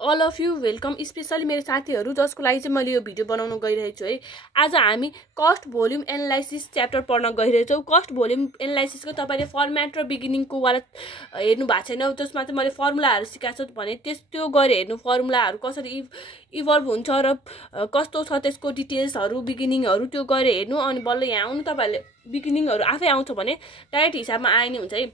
All of you welcome, specially मेरो साथीहरू जसको लागि चाहिँ मैले यो भिडियो बनाउन गइरहेको छु है। आज हामी कस्ट भोल्युम एनालाइसिस च्याप्टर पढ्न गइरहेछौँ। कस्ट भोल्युम एनालाइसिसको तपाईँले फर्मेट र बिगिनिङको वाला हेर्नु भएको छैन, जसमा चाहिँ मैले फर्मुलाहरू सिकाएको छु भने त्यो गएर हेर्नु, फर्मुलाहरू कसरी इभल्भ हुन्छ र कस्तो छ त्यसको डिटेल्सहरू बिगिनिङहरू त्यो गएर हेर्नु। अनि बल्ल यहाँ आउनु, तपाईँहरूले बिगिनिङहरू आफै आउँछ भने डाइरेक्ट हिसाबमा आइने हुन्छ है।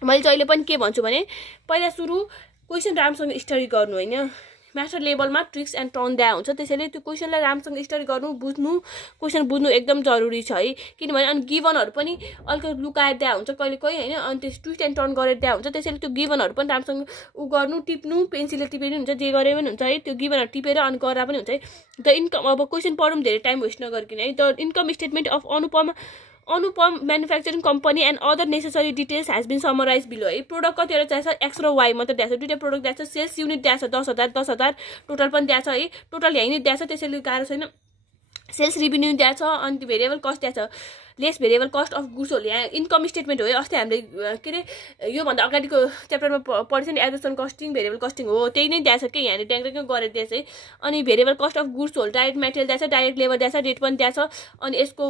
मैले जहिले पनि के भन्छु भने पहिला सुरु क्वेसन राम्रोसँग स्टडी गर्नु होइन, मास्टर लेभलमा ट्रिक्स एन्ड टर्न दिया हुन्छ, त्यसैले त्यो क्वेसनलाई राम्रोसँग स्टडी गर्नु, बुझ्नु, क्वेसन बुझ्नु एकदम जरुरी छ है। किनभने अनि गिभनहरू पनि अलिकति लुकाएर दिया हुन्छ कहिले कहिले होइन, अनि त्यस ट्विस्ट एन्ड टर्न गरेर दिया हुन्छ, त्यसैले त्यो गिभनहरू पनि राम्रोसँग गर्नु, टिप्नु, पेन्सिलले टिपेर हुन्छ, जे गरे पनि हुन्छ है। त्यो गिभनहरू टिपेर अनि गर्दा पनि हुन्छ है। द इन्कम, अब क्वेसन पढौँ धेरै टाइम वेस्ट नगरिकन है। The income statement of Anupam manufacturing company and other necessary details has been summarised below है। प्रोडक्ट कतिवटा चाहिएको छ, एक्स र वाई मात्र दिएको छ, दुईवटा प्रोडक्ट दिएको छ। सेल्स युनिट दिएको छ 10,000 टोटल पनि दिएको छ है, टोटल यहीँ नै दिएको छ, त्यसैले गाह्रो छैन। सेल्स रिभेन्यू दिएको छ, अनि भेरिएबल कस्ट दिएको छ, lace variable cost of goods हो। यहाँ इन्कम स्टेटमेन्ट हो है। अस्ति हामीले के अरे योभन्दा अगाडिको च्याप्टरमा पढ्छ नि, एब्जर्प्सन कस्टिङ, भेरिएबल कस्टिङ हो, त्यही नै दिएको छ कि यहाँनिर ट्याङ्ग्याङ गरेर दिएको छ है। अनि भेरिएबल कस्ट अफ गुड्स हो, डाइरेक्ट मेटेरियल दिएको छ, डाइरेक्ट लेबर दिएको छ, रेट पनि दिएको छ, अनि यसको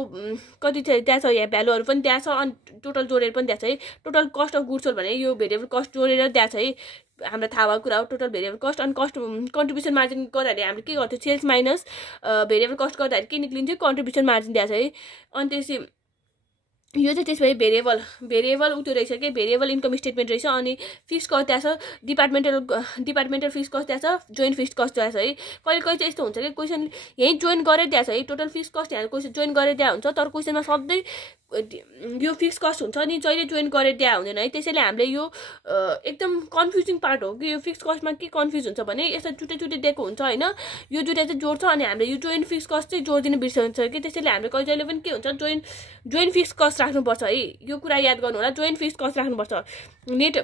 कति दिएको छ, यहाँ भ्यालुहरू पनि दिएको छ, अनि टोटल जोडेर पनि दिएको छ है। टोटल कस्ट अफ गुड्स हो भने यो भेरिएबल कस्ट जोडेर दिएको छ है, हामीलाई थाहा भएको कुरा हो। टोटल भेरिएबल कस्ट अनि कस्ट कन्ट्रिब्युसन मार्जिन गर्दाखेरि हामीले के गर्थ्यो, सेल्स माइनस भेरिएबल कस्ट गर्दाखेरि के निक्लिन्थ्यो, कन्ट्रिब्युसन मार्जिन दिएको छ है। अनि त्यसै यो चाहिँ त्यसपछि भेरिएबल उयो रहेछ कि भेरिएबल इन्कम स्टेटमेन्ट रहेछ। अनि फिक्स कस्ट दिएको छ, डिपार्टमेन्टल फिक्स कस्ट दिएको छ, जोइन्ट फिक्स कस्ट दिएको छ है। कहिले कहिले चाहिँ यस्तो हुन्छ कि क्वेसन यहीँ जोइन गरेर दिएको छ है, टोटल फिक्स कस्ट यहाँ क्वेसन जोइन गरेर दिएको हुन्छ, तर क्वेसनमा सधैँ यो फिक्स कस्ट हुन्छ नि, जहिले जोइन गरेर दिएको हुँदैन है। त्यसैले हामीले यो एकदम कन्फ्युजिङ पार्ट हो कि यो फिक्स कस्टमा के कन्फ्युज हुन्छ भने यसो छुट्टै दिएको हुन्छ होइन, यो दुइटा चाहिँ जोड्छ, अनि हामीले यो जोइन्ट फिक्स कस्ट चाहिँ जोडिदिनु बिर्सन्छ कि, त्यसैले हामीले कहिले पनि के हुन्छ, जोइन्ट फिक्स कस्ट राख्नुपर्छ है। यो कुरा याद गर्नु होला, जोइन्ट फिक्स कस्ट राख्नुपर्छ। नेट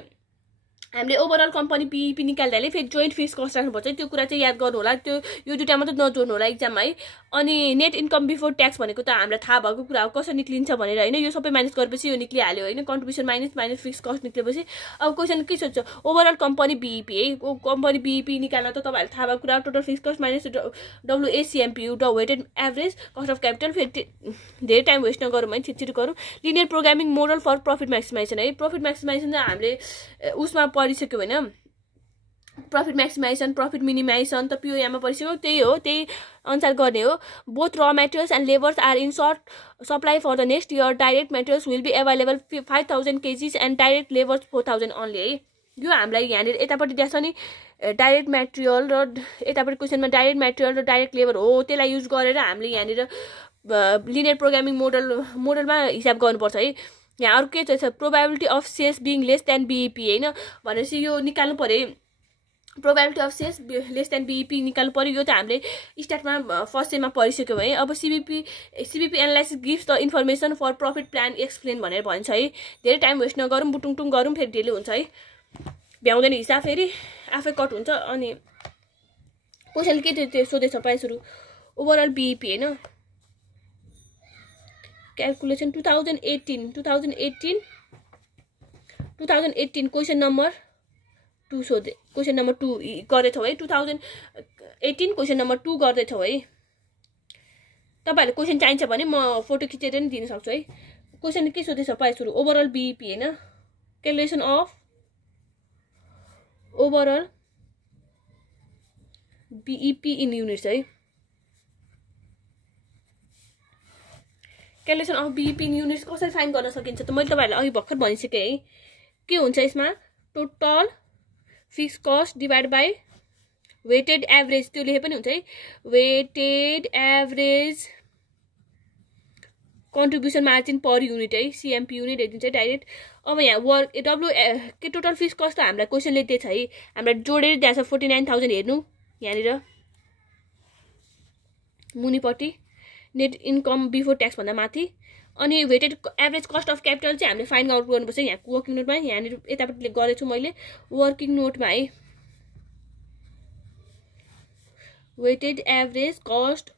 हामीले ओभरअल कम्पनी पिइपी निकाल्दाले फेरि जोइन्ट फिक्स कस्ट राख्नुपर्छ, त्यो कुरा चाहिँ याद गर्नु होला। त्यो यो दुइटा मात्रै नजोड्नु होला इक्जाममा है। अनि नेट इन्कम बिफोर ट्याक्स भनेको त हामीलाई थाहा भएको कुरा हो, कसरी निक्लिन्छ भनेर होइन, यो सबै माइनस गरेपछि यो निक्लिहाल्यो होइन, कन्ट्रिब्युसन माइनस फिक्स कस्ट निक्लेपछि अब क्वेसन के सोध्छ, ओभरअल कम्पनी बिइपी है, कम्पनी बिइपी निकाल्न त तपाईँहरूले थाहा भएको कुरा, total fix cost minus WACMPU the weighted average cost of capital. फेरि धेरै टाइम वेस्ट नगरौँ है, छिटो गरौँ। Linear programming model for profit maximization है। प्रफिट म्याक्सिमाइजेसन चाहिँ हामीले उसमा पढिसक्यो होइन, प्रफिट म्याक्सिमाइजेसन, प्रफिट मिनिमाइजेसन त पिओएममा पढिसक्यो, त्यही हो, त्यही अनुसार गर्ने हो। बोथ र materials and labours are in short supply for the next year. Direct materials will be available 5,000 kgs and direct labours 4,000 only है। यो हामीलाई यहाँनिर यतापट्टि दिएको छ नि, डाइरेक्ट मेटेरियल र यतापट्टि क्वेसनमा डाइरेक्ट मेटेरियल र डाइरेक्ट लेबर हो, त्यसलाई युज गरेर हामीले यहाँनिर लिनियर प्रोग्रामिङ मोडलमा हिसाब गर्नुपर्छ है। यहाँ अर्को के छ, probability of sales being less than BEP होइन, भनेपछि यो निकाल्नु पऱ्यो, probability of sales less than BEP निकाल्नु पऱ्यो। यो त हामीले स्टार्टमा फर्स्ट सेममा पढिसक्यौँ है। अब CVP analysis gives the information for profit plan explain भनेर भन्छ है। धेरै टाइम वेस्ट नगरौँ, बुटुङटुङ गरौँ, फेरि ढिलो हुन्छ है, भ्याउँदैन हिसाब, फेरि आफै कट हुन्छ। अनि क्वेसन के त्यो सोधेछ प्राइस सुरु, ओभरअल बिइपी होइन, क्यालकुलेसन 2018 क्वेसन नम्बर 2 सोधे, क्वेसन नम्बर 2 गर्दैछौँ है, 2018 क्वेसन नम्बर 2 गर्दैछौँ है। तपाईँहरूले क्वेसन चाहिन्छ भने म फोटो खिचेर नि दिन सक्छु है। क्वेसन के सोधेछ प्राइस सुरु, ओभरअल बिइपी होइन, calculation of overall BEP in units है। Calculation of BEP in units कसरी फाइन गर्न सकिन्छ त मैले तपाईँहरूलाई अघि भर्खर भनिसकेँ है। के हुन्छ यसमा, total fix cost divide by weighted average, त्यो लेखे पनि हुन्छ है, weighted average contribution margin per unit है, सिएमपी युनिट हेरिदिन्छ डाइरेक्ट। अब यहाँ वर्क के टोटल फिक्स कस्ट त हामीलाई क्वेसनले दिएछ है, हामीलाई जोडेर दिएको छ 49,000 हेर्नु यहाँनिर मुनिपट्टि, नेट इन्कम बिफोर ट्याक्स भन्दा माथि। अनि weighted average cost of capital चाहिँ हामीले फाइन्ड आउट गर्नुपर्छ यहाँ वर्किङ नोटमा, यहाँनिर यतापट्टि गरेछु मैले वर्किङ नोटमा है। Weighted average cost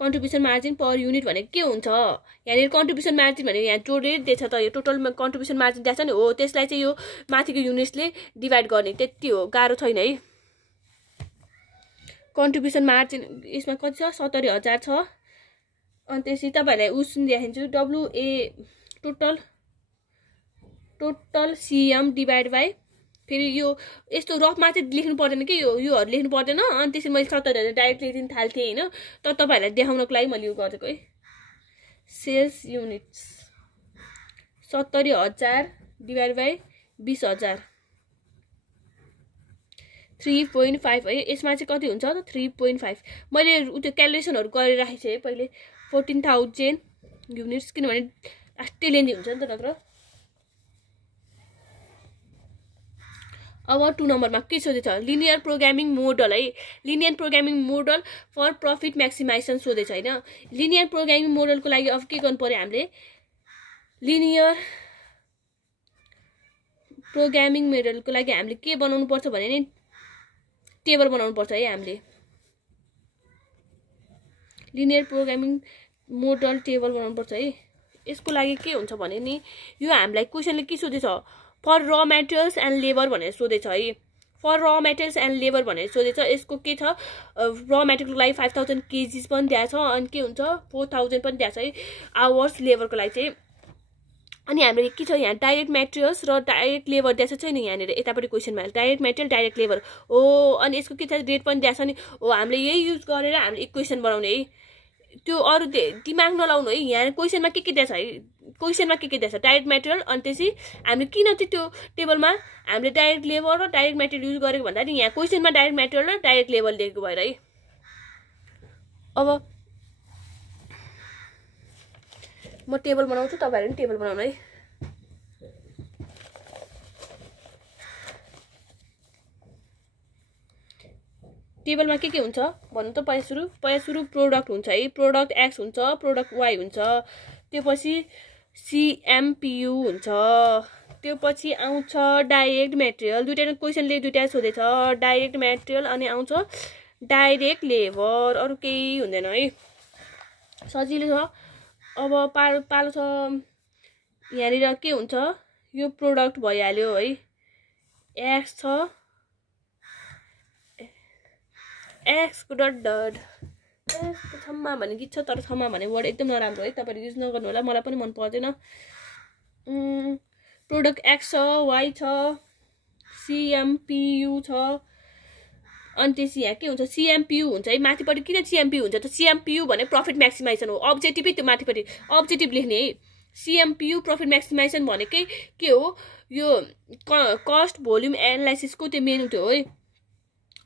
contribution margin per unit भनेको के हुन्छ, यहाँनिर कन्ट्रिब्युसन मार्जिन भनेको यहाँ जोडेर दिएछ त, यो टोटल कन्ट्रिब्युसन मार्जिन दिएछ नि हो, त्यसलाई चाहिँ यो माथिको युनिट्सले डिभाइड गर्ने, त्यति हो, गाह्रो छैन है। कन्ट्रिब्युसन मार्जिन यसमा कति छ 70,000 छ। अनि त्यसपछि तपाईँहरूलाई उस देखाइदिन्छु WA total CM divide by फेरि यो यस्तो रफमा चाहिँ लेख्नु पर्दैन कि योहरू लेख्नु पर्दैन। अनि त्यसपछि मैले 70,000 डाइरेक्ट लेखिदिन थाल्थेँ होइन, तर तपाईँहरूलाई देखाउनको लागि मैले यो गरेको है। सेल्स युनिट्स 70,000 डिभाइड बाई 20,000 3.5 है। यसमा चाहिँ कति हुन्छ त 3.5। मैले त्यो क्यालकुलेसनहरू गरेर राखेको छु है पहिले 14,000 युनिट्स, किनभने लास्टै लेन्दी हुन्छ नि त नत्र। अब 2 नम्बरमा के सोधेछ लिनियर प्रोग्रामिङ मोडल है। Linear programming model for profit maximization सोधेछ होइन। लिनियर प्रोग्रामिङ मोडलको लागि अब के गर्नु पर्यो हामीले लिनियर प्रोग्रामिङ मोडलको लागि हामीले के बनाउनु पर्छ भने नि टेबल बनाउनु पर्छ है। हामीले लिनियर प्रोग्रामिङ मोडल टेबल बनाउनु पर्छ है। यसको लागि के हुन्छ भने नि यो हामीलाई क्वेशनले के सोधेछ फर र मेटेरियल्स एन्ड लेबर भनेर सोधेछ है। फर र मेटेरियल्स एन्ड लेबर भनेर सोधेछ। यसको के छ र मेटेरियलको लागि 5,000 केजीस पनि दिएको छ, अनि के हुन्छ 4,000 पनि दिएको छ है आवर्स लेबरको लागि चाहिँ। अनि हामीले के छ यहाँ डाइरेक्ट मेटेरियल्स र डाइरेक्ट लेबर दिएको छैन यहाँनिर यतापट्टि क्वेसनमा डाइरेक्ट मेटेरियल डाइरेक्ट लेबर हो। अनि यसको के छ रेट पनि दिएको छ नि हो। हामीले यही युज गरेर हामीले इक्वेसन बनाउने है। त्यो अरू दिमाग नलाउनु है। यहाँ क्वेसनमा के दिएको छ है, क्वेसनमा के दिएको छ डाइरेक्ट मेटेरियल। अनि त्यसपछि हामीले किन चाहिँ त्यो टेबलमा हामीले डाइरेक्ट लेबर र डाइरेक्ट मेटेरियल युज गरेको भन्दा नि यहाँ क्वेसनमा डाइरेक्ट मेटेरियल र डाइरेक्ट लेबर दिएको भएर है। अब म टेबल बनाउँछु, तपाईँहरू पनि टेबल बनाउनु है। टेबलमा के हुन्छ भन्नु त पहिला सुरु प्रोडक्ट हुन्छ है। प्रोडक्ट X हुन्छ, प्रोडक्ट Y हुन्छ, त्यो पछि CMPU हुन्छ, त्यो पछि आउँछ डाइरेक्ट मेटेरियल। दुईटा क्वेसनले दुईटा सोधेछ डाइरेक्ट मेटेरियल अनि आउँछ डाइरेक्ट लेबर, अरू केही हुँदैन है। सजिलो छ। अब पालो छ यहाँनिर के हुन्छ यो प्रोडक्ट भइहाल्यो है। X छ X को डट क्षमा भन्ने गीत छ, तर क्षमा भन्ने वर्ड एकदम नराम्रो है, तपाईँले युज नगर्नु होला, मलाई पनि मन पर्दैन। प्रोडक्ट X छ, Y छ, CMPU छ, अनि त्यसपछि यहाँ के हुन्छ CMPU हुन्छ है। माथिपट्टि किन CMPU हुन्छ त CMPU भने प्रफिट म्याक्सिमाइजेसन हो। अब्जेक्टिभै त्यो माथिपट्टि अब्जेक्टिभ लेख्ने है। CMPU प्रफिट म्याक्सिमाइजेसन भनेकै के हो यो कस्ट भोल्युम एनालाइसिसको त्यो मेनु थियो है।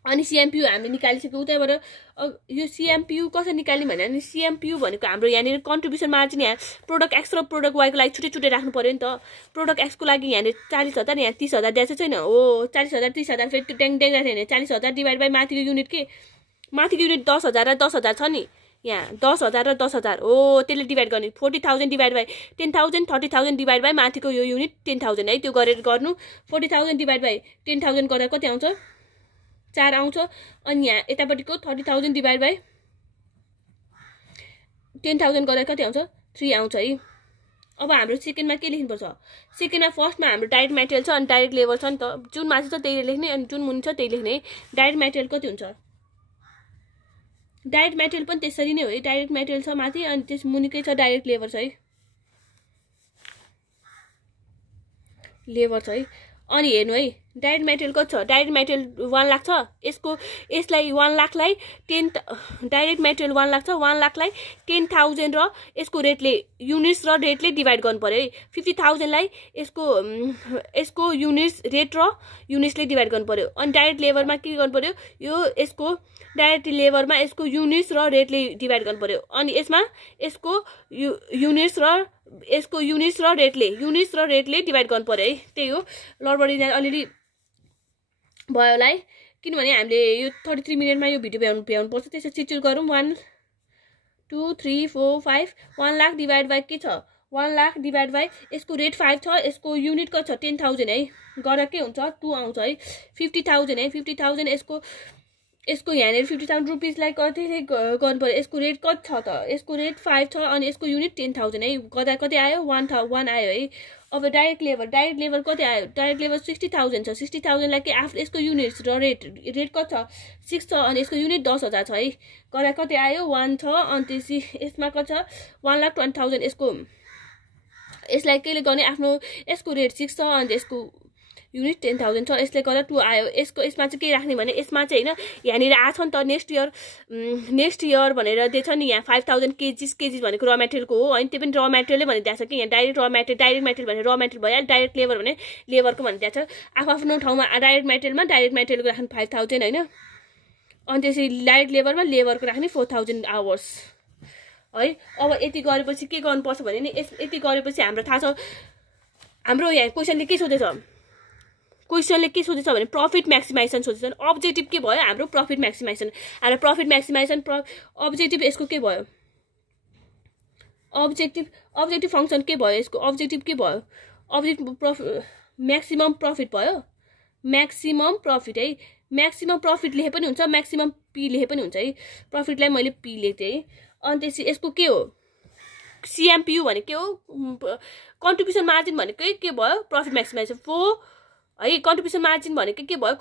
अनि CMPU हामीले निकालिसक्यो उतैबाट। यो CMPU कसरी निकाल्ने भने CMPU भनेको हाम्रो यहाँनिर कन्ट्रिब्युसन मार्जिन यहाँ प्रोडक्ट X र प्रोडक्ट Y को लागि छुट्टै छुट्टै राख्नु पर्यो नि त। प्रोडक्ट X को लागि यहाँनिर 40,000 यहाँ 30,000 दिएको छैन हो। 40,000 30,000 फेरि त्यो ड्याङ राखेको छैन। 40,000 डिभाइड बाई माथिको युनिट के माथिको युनिट 10,000 र 10,000 छ नि यहाँ 10,000 र 10,000 हो। त्यसले डिभाइड गर्ने 40,000 डिभाइड बाई 10,000 30,000 डिभाइड बाई माथिको यो युनिट 10,000 है। त्यो गरेर गर्नु 40,000 डिभाइड बाई 10,000 गर्दा कति आउँछ 4 आउँछ। अनि यहाँ यतापट्टिको 30,000 डिभाइड बाई 10,000 गर्दा कति आउँछ 3 आउँछ है। अब हाम्रो सेकेन्डमा के लेख्नुपर्छ सेकेन्डमा फर्स्टमा हाम्रो डाइरेक्ट मेटेरियल छ अनि डाइरेक्ट लेबर छ नि त। जुन माथि छ त्यही लेख्ने अनि जुन मुनि छ त्यही लेख्ने। डाइरेक्ट मेटेरियल कति हुन्छ डाइरेक्ट मेटेरियल पनि त्यसरी नै हो है। डाइरेक्ट मेटेरियल छ माथि अनि त्यस मुनिकै छ डाइरेक्ट लेबर छ है। लेबर छ है। अनि हेर्नु है डाइरेक्ट मेटेरियल कति छ डाइरेक्ट मेटेरियल 1 लाख छ। यसलाई 1 लाखलाई 10 डाइरेक्ट मेटेरियल 1 लाख छ। 1 लाखलाई 10,000 र यसको रेटले युनिट्स र रेटले डिभाइड गर्नु पर्यो है। 50,000 लाई यसको युनिट्स रेट र युनिट्सले डिभाइड गर्नु पर्यो। अनि डाइरेक्ट लेबरमा के गर्नु पर्यो यो यसको डाइरेक्ट लेबरमा यसको युनिट्स र रेटले डिभाइड गर्नु पर्यो। अनि यसमा यसको युनिट्स र रेटले डिभाइड गर्नु पर्यो है। त्यही हो लडबडी अलिअलि भयो होला है। किनभने हामीले यो 33 मिनटमा यो भिडियो भ्याउनु पर्छ। त्यसो चिचुर गरौँ 1 2 3 4 5 1 लाख डिभाइड बाई के छ 1 लाख डिभाइड बाई यसको रेट 5 छ। यसको युनिट कति छ 10,000 है। गर्दा के हुन्छ 2 आउँछ है। 50,000 है। 50,000 यसको यहाँनिर 50,000 रुपिसलाई कति गर्नु पर्यो। यसको रेट कति छ त यसको रेट 5 छ अनि यसको युनिट 10,000 है। गर्दा कति आयो 1 आयो है। अब डाइरेक्ट लेबर कति आयो डाइरेक्ट लेबर 60,000 छ 60,000 लाई के आफ्नो यसको युनिट्स र रेट कति छ 6 छ अनि यसको युनिट 10,000 छ है गर्दा कति आयो 1 छ अनि त्यसै यसमा कति छ 1,20,000 यसलाई केले गर्ने आफ्नो यसको रेट 6 छ अनि यसको युनिट 10,000 छ यसले गर्दा 2 आयो यसमा चाहिँ के राख्ने भने यसमा चाहिँ हैन यहाँनिर आछ नि त नेक्स्ट इयर भनेर दिएछ नि यहाँ 5,000 केजीस भनेको र मटेरियलको हो हैन त्यो पनि र मटेरियलले भनिदिएको छ कि यहाँ डाइरेक्ट मटेरियल भने र मटेरियल भयो डाइरेक्ट लेबर भने लेबरको भनिदिएको छ आफ्नो ठाउँमा डाइरेक्ट मटेरियलको राख्नु 5,000 हैन अनि त्यसै डाइरेक्ट लेबरमा लेबरको राख्ने 4,000 आवर्स है अब यति गरेपछि के गर्नुपर्छ भने नि यति गरेपछि हाम्रो थाहा छ हाम्रो यहाँ क्वेशनले के सोधेछ भने प्रफिट म्याक्सिमाइजेसन सोधेछ अब्जेक्टिभ के भयो हाम्रो प्रफिट म्याक्सिमाइजेसन अब्जेक्टिभ यसको के भयो अब्जेक्टिभ फंक्सन के भयो यसको अब्जेक्टिभ के भयो अब्जेक्टिभ म्याक्सिमम प्रफिट भयो म्याक्सिमम प्रफिट है म्याक्सिमम प्रफिट लेखे पनि हुन्छ म्याक्सिमम पी लेखे पनि हुन्छ है प्रफिटलाई मैले पी लेख्थे है अनि त्यसै यसको के हो सीएमपीयू भने के हो कन्ट्रिब्युसन मार्जिन भनेकै के भयो प्रफिट म्याक्सिमाइजेसन 4 है कन्ट्रिब्युसन मार्जिन भनेको के भयो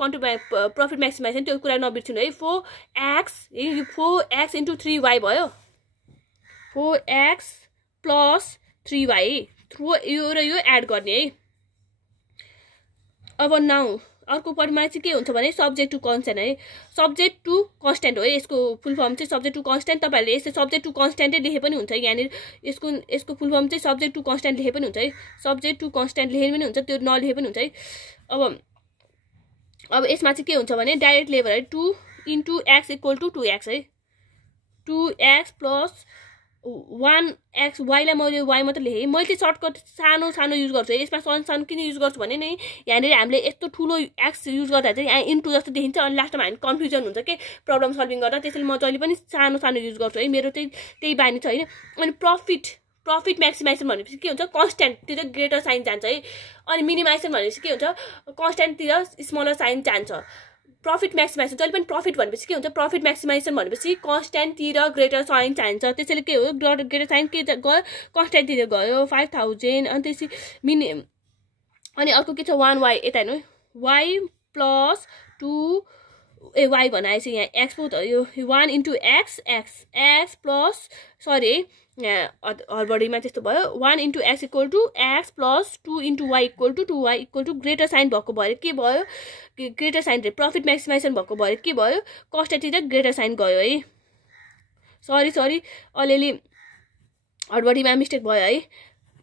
प्रफिट म्याक्सिमाइजेसन त्यो कुरा नबिर्सिनु है 4x है 4x * 3y भयो 4x + 3y यो र यो एड गर्ने है अब नाउ अर्को परिमाण चाहिँ के हुन्छ भने सब्जेक्ट टु कन्स्ट्यान्ट है सब्जेक्ट टु कन्स्ट्यान्ट हो है यसको फुल फर्म चाहिँ सब्जेक्ट टु कन्स्ट्यान्ट तपाईहरुले यसले सब्जेक्ट टु कन्स्ट्यान्टै लेखे पनि हुन्छ यहाँनिर यसको फुल फर्म चाहिँ सब्जेक्ट टु कन्स्ट्यान्ट लेखे पनि हुन्छ है सब्जेक्ट टु कन्स्ट्यान्ट लेखे पनि हुन्छ त्यो नलेखे पनि हुन्छ है अब यसमा चाहिँ के हुन्छ भने डाइरेक्ट लेबर है 2 * x = 2x है 2x + 1x y लाई मैले y मात्र लेखेँ मैले चाहिँ सर्टकट सानो युज गर्छु यसमा सानो किन युज गर्छु भने नि यहाँनिर हामीले यस्तो ठुलो x युज गर्दा चाहिँ यहाँ इन्टु जस्तो देखिन्छ अनि लास्टमा हामी कन्फ्युजन हुन्छ के प्रब्लम सल्भिङ गर्दा त्यसैले म जहिले पनि सानो युज गर्छु है मेरो चाहिँ त्यही बानी छ हैन अनि प्रफिट म्याक्सिमाइजेसन भनेपछि के हुन्छ कन्स्ट्यान्टतिर ग्रेटर साइन जान्छ है अनि मिनिमाइजेसन भनेपछि के हुन्छ कन्स्ट्यान्टतिर स्मलर साइन जान्छ प्रफिट म्याक्सिमाइजेसन जहिले पनि प्रफिट भनेपछि के हुन्छ प्रफिट म्याक्सिमाइजेसन भनेपछि कन्स्ट्यान्टतिर ग्रेटर साइन चाहिन्छ त्यसैले के हो ग्रेटर साइन के गयो कन्स्ट्यान्टतिर गयो 5,000 अनि त्यसै अनि अर्को के छ 1y यता हेर्नु y + 2 y बनाएछ यहाँ x पो त यो 1 * x प्लस सरी यहाँ हरबडीमा त्यस्तो भयो 1 * x = x + 2 * y = 2y = greater sign भएको भएर के भयो ग्रेटर साइन रे प्रफिट म्याक्सिमाइजेसन भएको भएर के भयो कस्टतिर ग्रेटर साइन गयो है सरी अलिअलि हरबडीमा मिस्टेक भयो है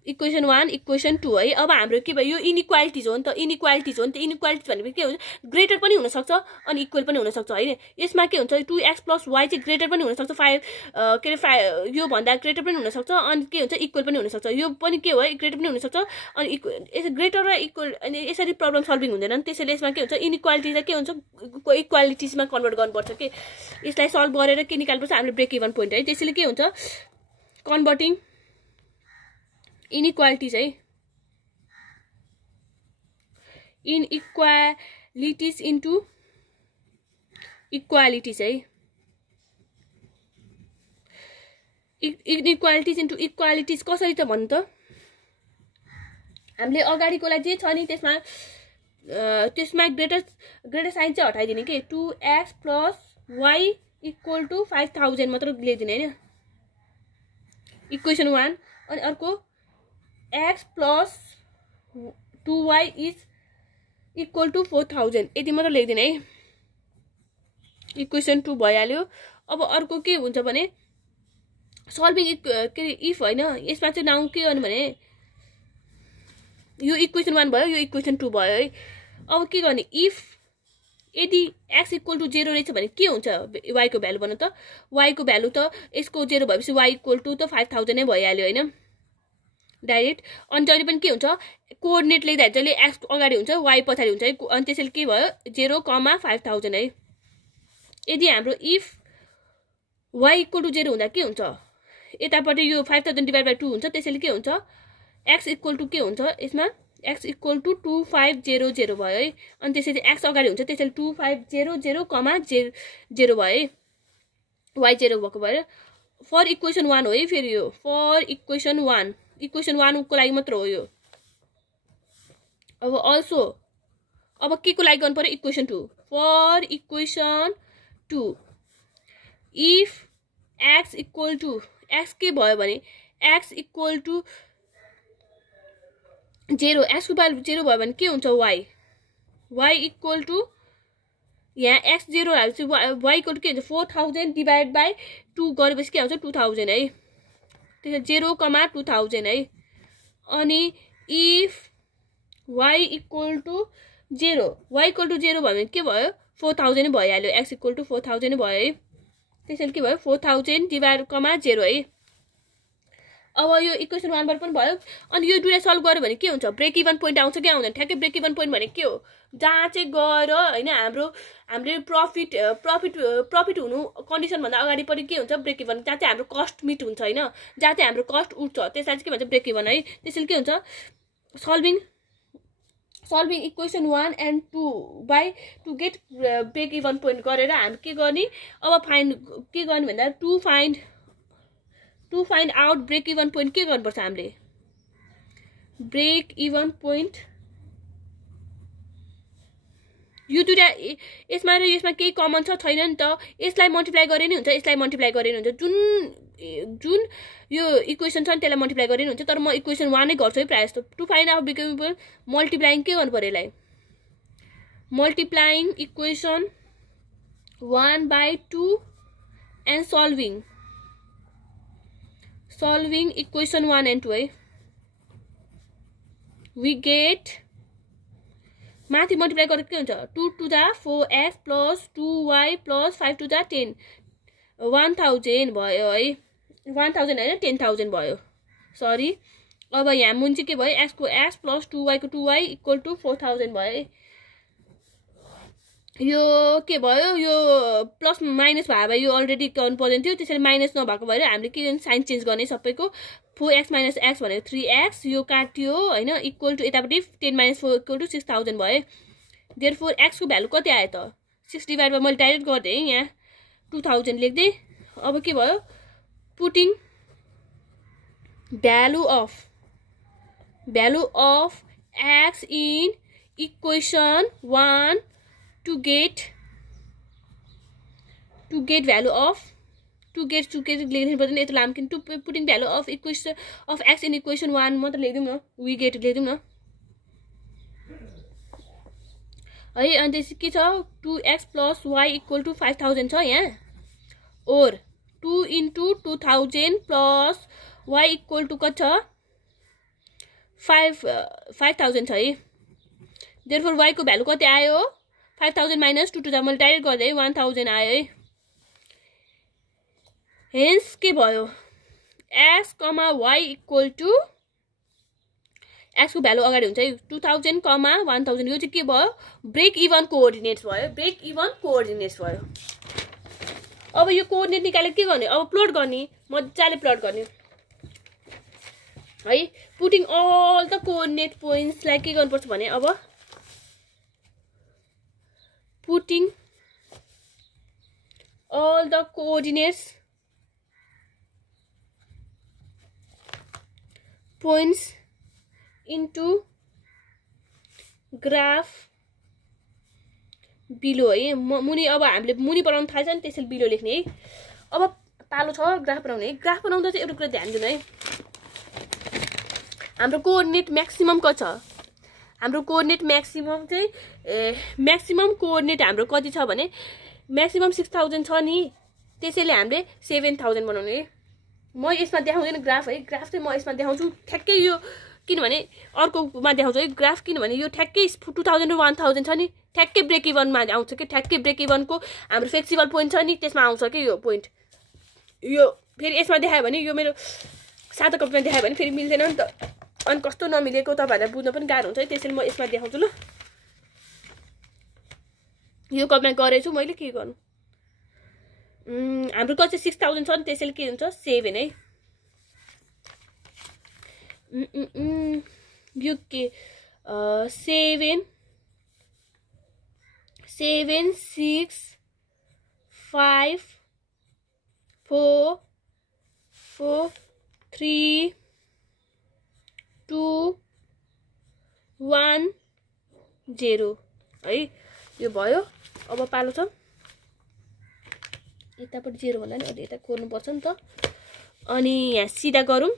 इक्वेसन 1 इक्वेसन 2 है अब हाम्रो के भयो यो इनइक्वालिटीज हो नि त इनइक्वालिटीज भनेको के हुन्छ ग्रेटर पनि हुन सक्छ अनि इक्वल पनि हुन सक्छ हैन यसमा के हुन्छ 2x + y चाहिँ ग्रेटर पनि हुन सक्छ 5 के रे यो भन्दा ग्रेटर पनि हुन सक्छ अनि के हुन्छ इक्वल पनि हुन सक्छ यो पनि के हो ग्रेटर पनि हुन सक्छ अनि ग्रेटर र इक्वल अनि यसरी प्रब्लम सल्भिङ हुँदैन नि त्यसैले यसमा के हुन्छ इनइक्वालिटी चाहिँ के हुन्छ इक्वालिटीजमा कन्भर्ट गर्नुपर्छ के यसलाई सल्भ गरेर के निकाल्नुपर्छ हामीले ब्रेक इभन पोइन्ट है त्यसैले के हुन्छ कन्भर्टिङ इनइक्वालिटीज है इनइक्वालिटीज इन्टु इक्वालिटीज है इनइक्वालिटीज इन्टु इक्वालिटीज कसरी त भन्नु त हामीले अगाडिकोलाई जे छ नि त्यसमा ग्रेटर साइन चाहिँ हटाइदिने के 2x + y = 5,000 मात्र लेख्दिने हैन इक्वेसन 1 अनि अर्को x + 2y = 4,000 यति मात्र लेख्दिने है इक्वेसन 2 भइहाल्यो अब अर्को के हुन्छ भने सल्भिङ के इफ हैन यसमा चाहिँ नाउ के गर्नु भने यो इक्वेसन 1 भयो यो इक्वेसन 2 भयो है अब के गर्ने इफ यदि x = 0 रहेछ भने के हुन्छ y को भ्यालु भन्नु त y को भ्यालु त यसको 0 भएपछि y = 5,000 नै भइहाल्यो हैन डाइरेक्ट अनि जहिले पनि के हुन्छ कोअर्डिनेट लेख्दा जहिले x अगाडि हुन्छ y पछाडि हुन्छ है अनि त्यसैले के भयो 0, 5,000 है यदि हाम्रो इफ y = 0 हुँदा के हुन्छ यतापटि यो 5,000 / 2 हुन्छ त्यसैले के हुन्छ x = के हुन्छ यसमा x = 2500 भयो है अनि त्यसैले x अगाडि हुन्छ त्यसैले 2500, 0 भयो है y 0 भएको भएर फर इक्वेसन 1 हो है फेरि यो फर इक्वेसन 1 को लागि मात्र हो यो अब अल्सो अब के को लागि गर्नु पर्यो equation 2 for equation 2 if x equal to x के भयो भने x इक्वल टु 0 x को भ्यालु 0 भयो भने के हुन्छ y इक्वल टु यहाँ x 0 हाल्छु y इक्वल टु के हुन्छ 4000 डिभाइड बाइ 2 गरेपछि के आउँछ 2000 है त्यसै 0, 2000 है अनि if y equal to 0 y equal to 0 भयो भने के भयो 4000 नै भइहाल्यो x इक्वल टु 4000 नै भयो है त्यसैले के भयो 4000 डिभाइड 0 है अब यो इक्वेसन 1 बाट पनि भयो अनि यो दुईटा सल्भ गर्यो भने के हुन्छ ब्रेक इभन पोइन्ट आउँछ के आउँदैन ठ्याक्कै ब्रेक इभन पोइन्ट भने के हो जहाँ चाहिँ गएर हैन हामीले प्रफिट हुनु कन्डिसन भन्दा अगाडि पनि के हुन्छ ब्रेक इभन जहाँ चाहिँ हाम्रो कस्ट मिट हुन्छ हैन जहाँ चाहिँ हाम्रो कस्ट उठ्छ त्यसलाई चाहिँ के भन्छ ब्रेक इभन है त्यसैले के हुन्छ solving equation 1 and 2 by to get break even point गरेर हामी के गर्ने अब के गर्ने भन्दा to find out break even point के गर्नुपर्छ हामीले ब्रेक इभन पोइन्ट यो दुईटा यसमा र यसमा केही कमन छ छैन नि त यसलाई मल्टिप्लाई गरे नि हुन्छ यसलाई मल्टिप्लाई गरे नि हुन्छ जुन यो इक्वेसन छ नि त्यसलाई मल्टिप्लाई गरे नि हुन्छ तर म इक्वेसन 1 नै गर्छु है प्राय जस्तो to find out break even point multiplying के गर्नु पर्यो यसलाई multiplying equation 1 by 2 and solving equation 1 and 2 है we get माथि मल्टिप्लाई गरेको के हुन्छ 2 to the 4x plus 2y plus 5 to the 10 1000 भयो है 1000 हैन 10000 भयो सरी अब यहाँ मुन चाहिँ के भयो x को x plus 2y को 2y इक्वल टु 4000 भयो है यो के भयो यो प्लस माइनस भए यो अलरेडी गर्नु पर्दैन थियो त्यसैले माइनस नभएको भएर हामीले के गर्ने साइन चेन्ज गर्ने सबैको 4x minus x भनेको 3x यो काट्यो हैन इक्वल टु यतापट्टि 10 minus 4 इक्वल टु 6000 भयो देयरफोर x को भ्यालु कति आयो त 6 डिभाइड बाइ मैले डाइरेक्ट गर्दै यहाँ 2000 लेख्दै अब के भयो putting value of x in equation 1 to get value of to get लेख्नु पर्दैन यता लाम किन to putting value of equation of x in equation 1 म त लेख्दिम न वी गेट लेख्दिम न है अनि त्यसै के छ 2x plus y equal to 5000 छ यहाँ और 2 into 2000 plus y equal to कति छ 5000 छ है देयरफोर y को भ्यालु कति आयो 5000 minus 2 to the मैले डाइरेक्ट गर्दै 1000 आयो है हेन्स के भयो x, y equal to x को भ्यालु अगाडि हुन्छ है 2000, 1000 यो चाहिँ के भयो ब्रेक इभन कोअर्डिनेट्स भयो अब यो कोअर्डिनेट निकालेर के गर्ने अब प्लट गर्ने मज्जाले प्लट गर्ने है पुटिङ अल द कोअर्डिनेट पोइन्ट्सलाई के गर्नुपर्छ भने अब putting all the coordinates points into graph below है मुनि अब हामीले मुनि बनाउन थाल्छ नि त्यसैले बिलो लेख्ने है अब पालो छ ग्राफ बनाउने है ग्राफ बनाउँदा चाहिँ एउटा कुरा ध्यान दिनु है हाम्रो कोअर्डिनेट म्याक्सिमम कति छ हाम्रो कोअर्डिनेट म्याक्सिमम चाहिँ म्याक्सिमम कोअर्डिनेट हाम्रो कति छ भने म्याक्सिमम 6000 छ नि त्यसैले हामीले 7000 बनाउने है म यसमा देखाउँदैन ग्राफ है ग्राफ चाहिँ म यसमा देखाउँछु ठ्याक्कै यो किनभने अर्कोमा देखाउँछु है ग्राफ किनभने यो ठ्याक्कै 2000 र 1000 छ नि ठ्याक्कै ब्रेक इभनमा आउँछ कि ठ्याक्कै ब्रेक इभनको हाम्रो फ्लेक्सिबल पोइन्ट छ नि त्यसमा आउँछ कि यो पोइन्ट यो फेरि यसमा देखायो भने यो मेरो सातो कपीमा देखायो भने फेरि मिल्दैन नि त अनि कस्तो नमिलेको तपाईहरुलाई बुझ्न पनि गाह्रो हुन्छ है त्यसैले म यसमा देखाउँछु ल यो कपीमा गरेछु मैले के गर्नु हाम्रो कति 6000 छ नि त्यसैले के हुन्छ 7 है यो के 7 6 5 4 3 2 1 0 है यो भयो अब पालो छ यतापट्टि 0 भन्दा नि अलि यता कोर्नु पर्छ नि त अनि यहाँ सिधा गरौँ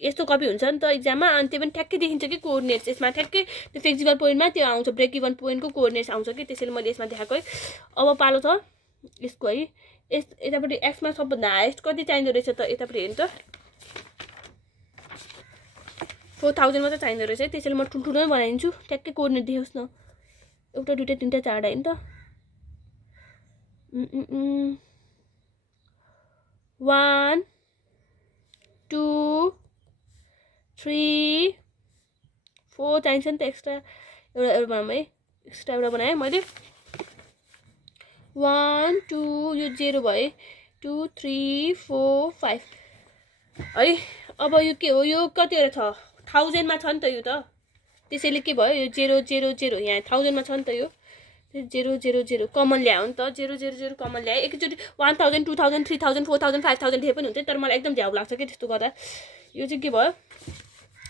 यस्तो कपी हुन्छ नि त एक्जाममा अनि त्यो पनि ठ्याक्कै देखिन्छ कि कोअर्डिनेट्स यसमा ठ्याक्कै त्यो फ्लेक्सिबल पोइन्टमा त्यो आउँछ ब्रेक इभन पोइन्टको कोअर्डिनेट्स आउँछ कि त्यसैले मैले यसमा देखाएको है अब पालो छ यसको है यतापट्टि एक्समा सबभन्दा हाइएस्ट कति चाहिँदो रहेछ त यतापट्टि हेर्नु त 4000 मात्र चाहिँदो रहेछ है त्यसैले म ठुल्ठुलो बनाइदिन्छु ठ्याक्कै कोअर्डिनेट देखोस् न एउटा दुईटा तीनटा चारवटा हैन त 1 2 3 4 चाहिन्छ नि त एक्स्ट्रा एउटा बनाऊँ है एक्स्ट्रा एउटा बनाएँ मैले 1 2 यो 0 भए 2 3 4 5 है अब यो के हो यो कतिवटा छ 1000 मा छ नि त यो त त्यसैले के भयो यो 0 0 0 यहाँ 1000 मा छ नि त यो 0 0 0 कमन ल्यायो नि त 0 0 0 कमन ल्याए एकैचोटि 1000 2000 3000 4000 5000 दिए पनि हुन्छ तर मलाई एकदम झ्याउ लाग्छ के त्यस्तो गर्दा यो चाहिँ के भयो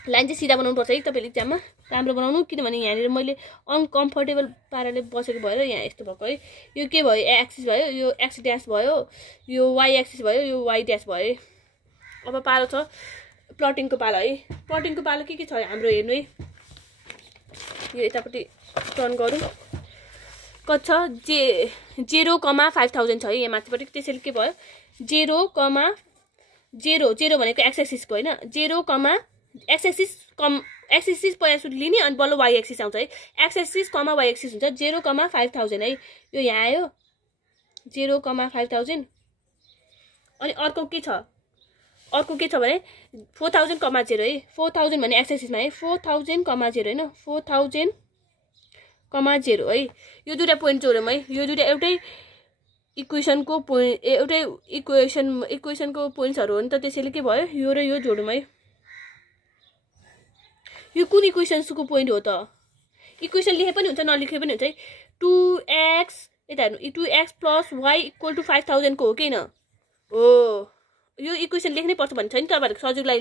लाइन चाहिँ सिधा बनाउनु पर्छ है तपाईले एक्जाममा राम्रो बनाउनु किनभने यहाँनिर मैले अनकम्फर्टेबल पाराले बसेको भएर यहाँ यस्तो भएको है यो के भयो एक्सिस भयो यो एक्स ड्यास भयो यो वाइ एक्सिस भयो यो वाइ ड्यास भयो अब पालो छ प्लटिङको पालो है प्लटिङको पालो के छ हाम्रो हेर्नु है यो यतापट्टि टर्न गरौँ कति छ 0,5000 छ है यहाँ माथिपट्टि त्यसैले के भयो 0,0 0 भनेको एक्स एक्सिसको हैन 0, एक्स एक्सिस एक्स एक्सिस पहिला लिने अनि बल्ल वाइ एक्सिस आउँछ है एक्स एक्सिस वाइ एक्सिस हुन्छ 0,5000 है यो यहाँ आयो 0,5000 अनि अर्को के छ भने 4000,0 है 4000 भने एक्स एक्सिसमा है 4000,0 हैन 4000,0 है यो दुईटा पोइन्ट जोडौँ है यो दुईटा एउटै इक्वेसनको पोइन्ट एउटै इक्वेसनको पोइन्ट्सहरु हो नि त त्यसैले के भयो यो र यो जोडौँ है यो कुन इक्वेसनको पोइन्ट हो त इक्वेसन लेखे पनि हुन्छ नलेखे पनि हुन्छ है 2x यता हेर्नु 2x + y = 5000 को हो किन हो यो इक्वेसन लेख्नै पर्छ भन्छ नि तपाईहरुको सजिलोलाई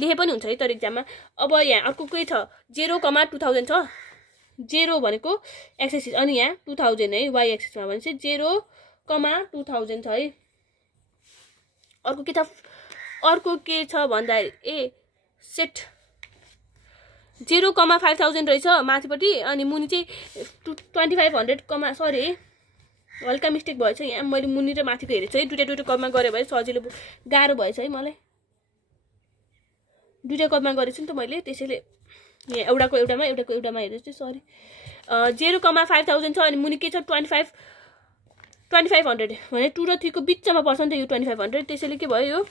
लेखे पनि हुन्छ है तर एक्जाममा अब यहाँ अर्को के छ 0,2000 छ 0 भनेको एक्स एक्सिस अनि यहाँ 2000 है वाइ एक्सिसमा भने चाहिँ 0,2000 छ है अर्को के छ भन्दा ए सेट 0,5000 रहेछ माथिपट्टि अनि मुनि चाहिँ 2500 सरी हल्का मिस्टेक भएछ यहाँ मैले मुनि र माथिको हेरेछु है दुईटा कपमा गरे भए सजिलो गाह्रो भएछ है मलाई दुईटा कपमा गरेछु नि त मैले त्यसैले यहाँ एउटाको एउटामा हेरेछु सरी 0,5000 छ अनि मुनि के छ 2500 भने 2 र 3 को बिचमा पर्छ नि त यो 2500 त्यसैले के भयो यो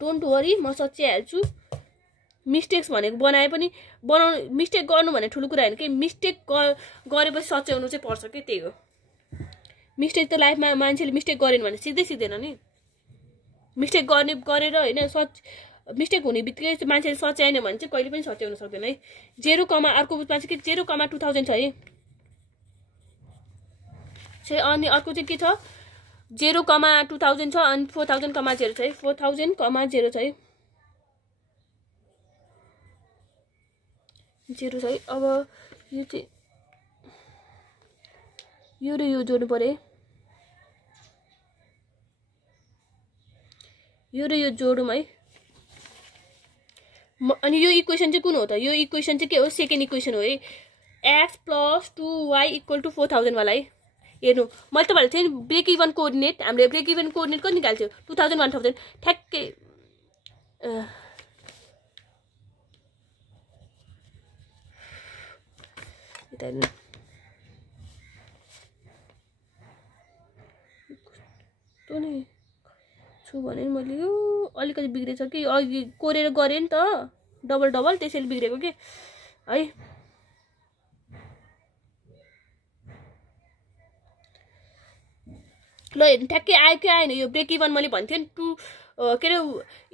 डोन्ट वरी म सच्याइहाल्छु मिस्टेक्स भनेको बनाए पनि मिस्टेक गर्नु भने ठुलो कुरा हैन के मिस्टेक गरेपछि सच्याउनु चाहिँ पर्छ के त्यही हो मिस्टेक त लाइफमा मान्छेले मिस्टेक गरेन भने सिक्दैन नि मिस्टेक गरेर हैन मिस्टेक हुने बित्तिकै मान्छेले सच्याएन भने चाहिँ कहिले पनि सच्याउन सक्दैन है 0, अर्को बुझमा चाहिँ के 0,2000 छ है अनि अर्को चाहिँ के छ 0,2000 छ अनि 4000,0 छ है 4000,0 छ है 0 छ है अब यो चाहिँ यो र यो जोड्नु पर्यो यो र यो जोडौँ है अनि यो इक्वेसन चाहिँ कुन हो त यो इक्वेसन चाहिँ के हो सेकेन्ड इक्वेसन हो है x + 2y = 4000 वाला है हेर्नु मैले तपाईहरुले चाहिँ ब्रेक इभन कोअर्डिनेट हामीले ब्रेक इभन कोअर्डिनेट कति निकाल्थ्यो 2000 1000 ठ्याक्कै नि छु भने मैले यो अलिकति बिग्रेछ कि अघि कोरेर गरे नि त डबल त्यसैले बिग्रेको के है ल हेर्नु ठ्याक्कै आयो कि आएन यो ब्रेक इभन मैले भन्थे नि 2 के रे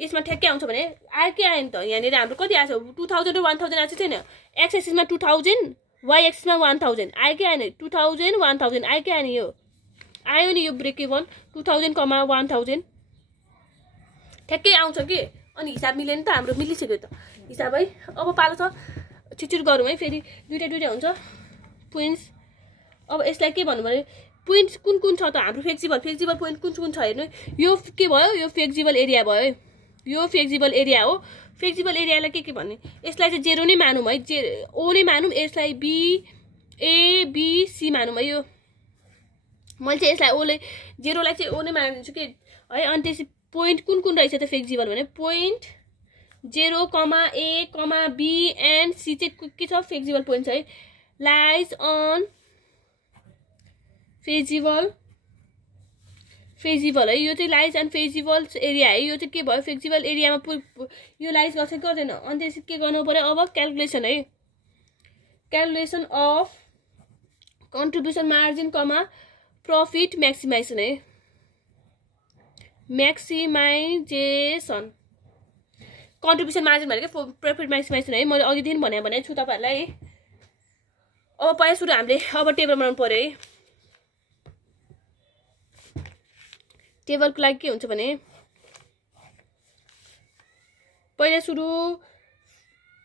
यसमा ठ्याक्कै आउँछ भने आयो कि आएन त यहाँनिर हाम्रो कति आछ 2000 र 1000 आछ छैन एक्स एक्सिसमा 2000 वाइ एक्सिसमा 1000 आयो कि आएन 2000 1000 आयो कि आएन यो आयो नि यो ब्रेक इभन 2000, 1000 ठ्याक्कै आउँछ कि अनि हिसाब मिलेन त हाम्रो मिलिसक्यो त हिसाब है अब पालो छ छिटो गरौँ है फेरि दुईटा हुन्छ पोइन्ट्स अब यसलाई के भन्नु भने पोइन्ट्स कुन छ त हाम्रो फ्लेक्सिबल पोइन्ट कुन छ हेर्नु यो के भयो यो फ्लेक्सिबल एरिया भयो यो फ्लेक्सिबल एरिया हो फ्लेक्सिबल एरियालाई के भन्ने यसलाई चाहिँ 0 नै मानौँ है ओ नै मानौँ यसलाई ABC मानौँ है यो मैले चाहिँ यसलाई ओले 0 लाई चाहिँ ओ नै मानिदिन्छु कि है अनि त्यसै पोइन्ट कुन रहेछ त फ्लेक्सिबल भने point 0, A, B and C चाहिँ के छ फ्लेक्सिबल पोइन्ट है लाइज अन फेजिबल है यो चाहिँ लाइज अन फेजिबल एरिया है यो चाहिँ के भयो फ्लेक्सिबल एरियामा यो लाइज गर्छ गर्दैन अनि त्यसै के गर्नु पर्यो अब क्याल्कुलेसन है calculation of contribution margin profit maximisation है मैक्सिमाइजेशन कन्ट्रिब्युसन मार्जिन भनेको प्रॉफिट मैक्सिमाइजेशन है मैले अघिदेखि भने छु तपाईहरुलाई अब पहिला सुरु हामीले अब टेबल बनाउनु पर्यो है टेबलको लागि के हुन्छ भने पहिला सुरु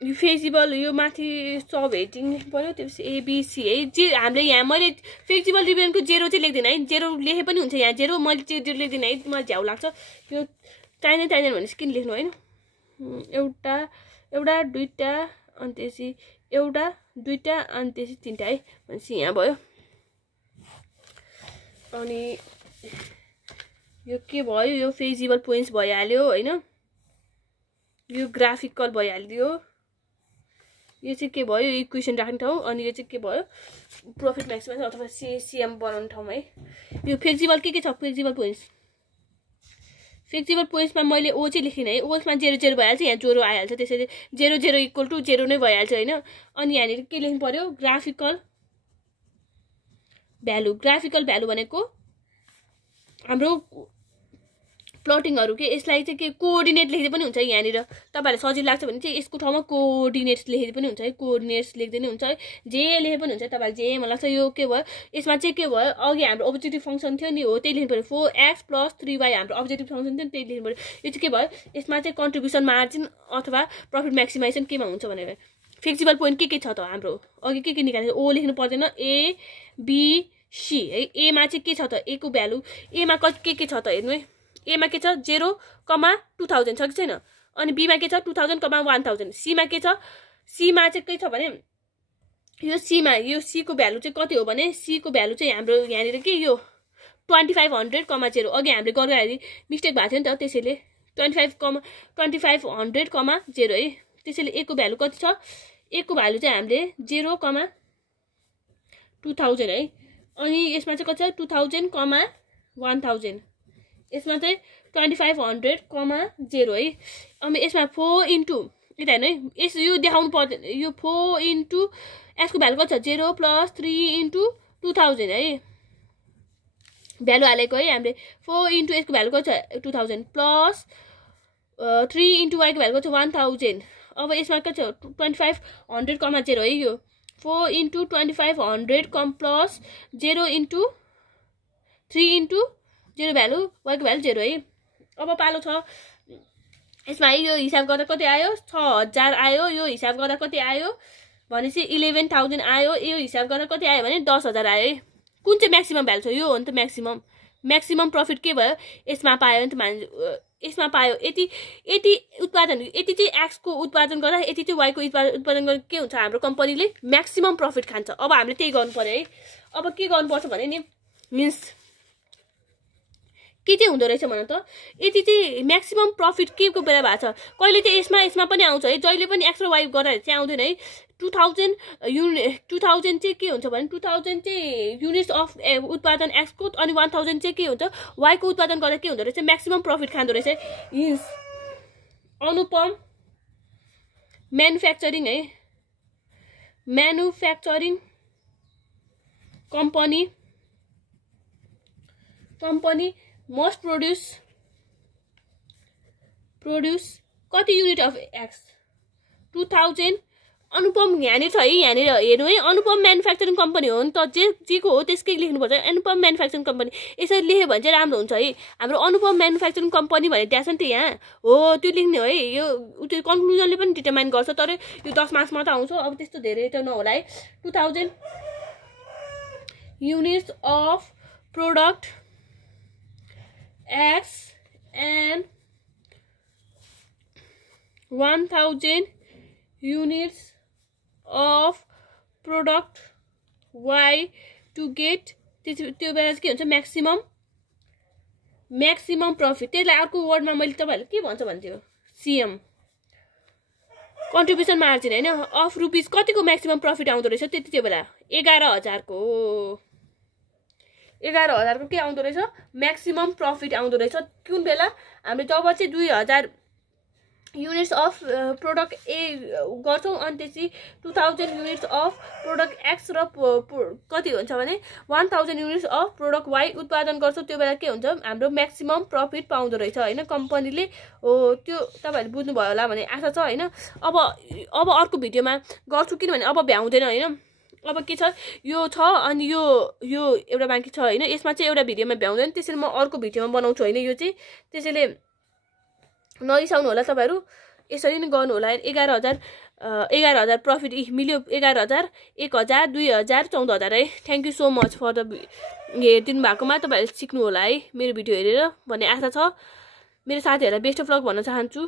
यो फेजिबल यो माथि सब हेडिङ पर्यो त्यसपछि एबीसी है जे हामीले यहाँ मैले फ्लेक्सिबल रिबियनको 0 चाहिँ लेख्दिन है 0 लेखे पनि हुन्छ यहाँ 0 मैले 0 लेख्दिन है मलाई झ्याउ लाग्छ यो चाहिँदैन भने किन लेख्नु हैन एउटा दुईटा अनि त्यसपछि एउटा दुईटा अनि त्यसपछि तीनटा है भनेपछि यहाँ भयो अनि यो के भयो यो फेजिबल पोइन्ट्स भइहाल्यो हैन यो ग्राफिकल भइहाल्यो यो चाहिँ के भयो इक्वेसन राख्ने ठाउँ अनि यो चाहिँ के भयो प्रॉफिट मैक्सिमाइजेसन अथवा सीएम बनाउने ठाउँ है यो फ्लेक्सिबल के छ फ्लेक्सिबल पोइन्ट्समा मैले ओ चाहिँ लेखिन है ओसमा 0 भइहाल्छ यहाँ 0 आइहाल्छ त्यसैले 0 इक्वल टु 0 नै भइहाल्छ हैन अनि यहाँ के लेख्नु पर्यो ग्राफिकल भ्यालु भनेको हाम्रो प्लटिङहरु के यसलाई चाहिँ के कोअर्डिनेट लेख्दै पनि हुन्छ यहाँ निर तपाईहरुलाई सजिलो लाग्छ भने चाहिँ यसको ठाउँमा कोअर्डिनेट्स लेख्दै पनि हुन्छ है कोअर्डिनेट्स लेख्दै नै हुन्छ है जे लेखे पनि हुन्छ तपाईहरुलाई जे मन लाग्छ यो के भयो यसमा चाहिँ के भयो अघि हाम्रो ऑब्जेक्टिभ फंक्सन थियो नि हो त्यही लेख्नु पर्यो 4x + 3y हाम्रो ऑब्जेक्टिभ फंक्सन थियो त्यही लेख्नु पर्यो यो चाहिँ के भयो यसमा चाहिँ कन्ट्रिब्युसन मार्जिन अथवा प्रॉफिट मैक्सिमाइजेसन केमा हुन्छ भनेर फ्लेक्सिबल पोइन्ट के छ त हाम्रो अघि के निकाल्नु ओ लेख्नु पर्दैन ए बी सी है ए मा चाहिँ के छ त ए को भ्यालु ए मा के छ त हेर्नु है ए मा के छ 0, 2000 छ कि छैन अनि बी मा के छ 2000, 1000 सी मा के छ सी मा चाहिँ के छ भने यो सी को भ्यालु चाहिँ कति हो भने सी को भ्यालु चाहिँ हाम्रो यहाँ निर के यो 2500, 0 अघि हामीले गर्दाखेरि मिस्टेक भएको थियो नि त त्यसैले 2500, 0 है त्यसैले ए को भ्यालु कति छ ए को भ्यालु चाहिँ हामीले 0, 2000 है अनि यसमा चाहिँ कति छ 2000, 1000 यसमा चाहिँ 2500, 0 है अनि यसमा 4 इन्टु यता हेर्नु है यस यो देखाउनु पर्दैन यो 4 इन्टु यसको भ्यालु कति छ 0 + 3 इन्टु 2000 है भ्यालु हालेको है हामीले 4 इन्टु यसको भ्यालु कति छ 2000 प्लस 3 इन्टु y को भ्यालु कति छ 1000 अब यसमा कति छ 2500, 0 है यो 4 into 2500 plus 0 into 3 into 0 value y को भ्यालु 0 है अब पालो छ यसमा यो हिसाब गर्दा कति आयो 6000 आयो यो हिसाब गर्दा कति आयो भनेपछि 11000 आयो यो हिसाब गर्दा कति आयो भने 10000 आयो है कुन चाहिँ म्याक्सिमम भ्यालु छ यो हो नि त म्याक्सिमम प्रॉफिट के भयो यसमा पायो नि त यसमा पायो यति उत्पादन यति चाहिँ x को उत्पादन गर्दा यति चाहिँ y को उत्पादन गर्दा के हुन्छ हाम्रो कम्पनीले म्याक्सिमम प्रॉफिट खान्छ अब हामीले त्यही गर्नु पर्यो है अब के गर्नुपर्छ भने नि मिन्स के चाहिँ हुँदो रहेछ भन त यति चाहिँ म्याक्सिमम प्रॉफिट के को बेला भएको छ कहिले चाहिँ यसमा पनि आउँछ है जहिले पनि x र y गर्दा चाहिँ आउँदैन है 2000 चाहिँ के हुन्छ भने 2000 चाहिँ युनिट्स अफ उत्पादन x को अनि 1000 चाहिँ के हुन्छ y को उत्पादन गर्दा के हुँदो रहेछ म्याक्सिमम प्रॉफिट खाँदो रहेछ इज अनुपम म्यानुफ्याक्चरिङ है म्यानुफ्याक्चरिङ कम्पनी must produce कति युनिट अफ x 2000 अनुपम यहाँनिर छ है, यहाँनिर हेर्नु है, अनुपम म्यानुफ्याक्चरिङ कम्पनी हो नि त, जेको हो त्यसकै लेख्नुपर्छ। अनुपम म्यानुफ्याक्चरिङ कम्पनी यसरी लेख्यो भने चाहिँ राम्रो हुन्छ है। हाम्रो अनुपम म्यानुफ्याक्चरिङ कम्पनी भनेर त्यहाँ छ नि त, यहाँ हो त्यो लेख्ने हो है। यो त्यो कन्क्लुजनले पनि डिटरमाइन गर्छ, तर यो 10 मार्क्समा त आउँछ। अब त्यस्तो धेरै त नहोला है। 2000 units of product X and 1000 units of product Y to get त्यो बेला के हुन्छ म्याक्सिमम प्रफिट। त्यसलाई अर्को वर्डमा मैले तपाईहरुले के भन्छ भन्थ्यो, सीएम कन्ट्रिब्युसन मार्जिन हैन, अफ रुपीस कतिको म्याक्सिमम प्रफिट आउँदो रहेछ त्यति त्यो बेला 11,000 को 11,000 को के आउँदो रहेछ म्याक्सिमम प्रफिट आउँदो रहेछ। कुन बेला हामीले जब चाहिँ 2000 युनिट्स अफ प्रोडक्ट ए गर्छौं अनि त्यसै 2000 युनिट्स अफ प्रोडक्ट एक्स र कति हुन्छ भने 1000 युनिट्स अफ प्रोडक्ट वाई उत्पादन गर्छौं, त्यो बेला के हुन्छ हाम्रो म्याक्सिमम प्रफिट पाउँदो रहेछ हैन कम्पनीले। हो त्यो तपाईहरुले बुझ्नु भयो होला भन्ने आशा छ हैन। अब अर्को भिडियोमा गर्छु, किनभने अब भ्याउँदैन हैन। अब के छ यो छ अनि यो एउटा बाँकी छ हैन, यसमा चाहिँ एउटा भिडियोमा भ्याउँदैन, त्यसैले म अर्को भिडियोमा बनाउँछु हैन। यो चाहिँ त्यसैले नरिसाउनु होला तपाईहरु, यसरी नै गर्नु होला। 11,000 प्रफिट मिल्यो, 11,000 1000 2000 14,000 है। Thank you so much for the हेरिदिनु भएकोमा। तपाईहरुले सिक्नु होला है मेरो भिडियो हेरेर भन्ने आशा छ। मेरो साथीहरुलाई बेस्ट अफ लक भन्न चाहन्छु।